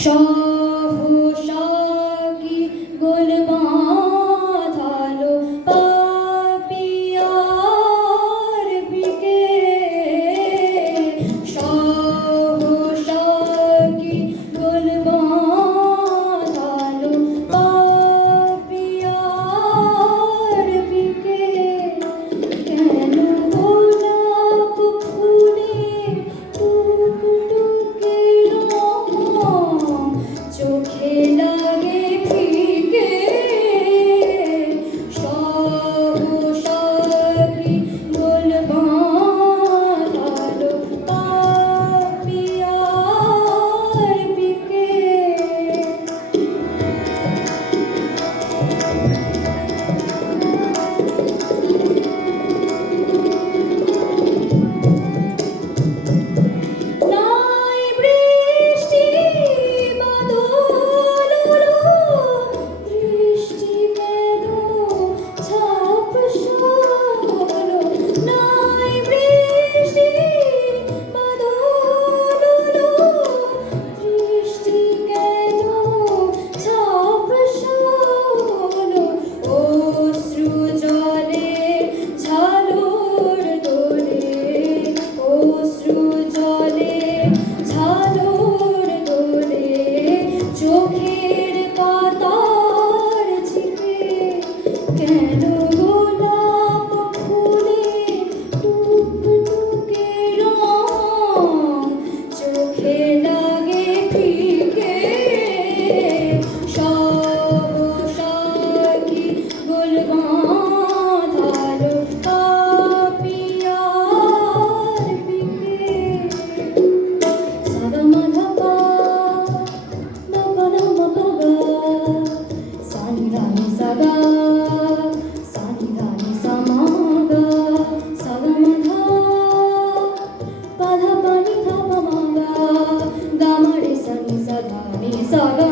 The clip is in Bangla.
সহসা কি গোল বাঁধালো পাপিয়ার বিকে, সহসা কি গোল বাঁধালো পাপিয়ার বিকে। কেন গোলাপ ফুলের টুকটুকে রং চোখে লাগে ফিকে, সহসা কি গোল বাঁধালো পাপিয়ার বিকে। নাই বৃষ্টি বাদল হলো, বৃষ্টি কেন ঝাপসা হলো। নাই বৃষ্টি বাদল হলো, বৃষ্টি কেন ঝাপসা হলো। অশ্রু জলে ঝালর দোলে, অশ্রু জলে ঝালর দোলে, চোখের পাতার ছিপে। কেন গোলাপ ফুলের টুকটুকে রং চোখে লাগে ফিকে, সহসা কি গোল বাঁধালো পাপিয়ার বিকে। সাগা মাধা পা বাবা রামা বাগা, সানি রানি সাগা, সানি রানি সামাগা, সাগা মাধা পাধা পানি ধাপা মাগা, গামা রে সানি সাধা নি সাগা।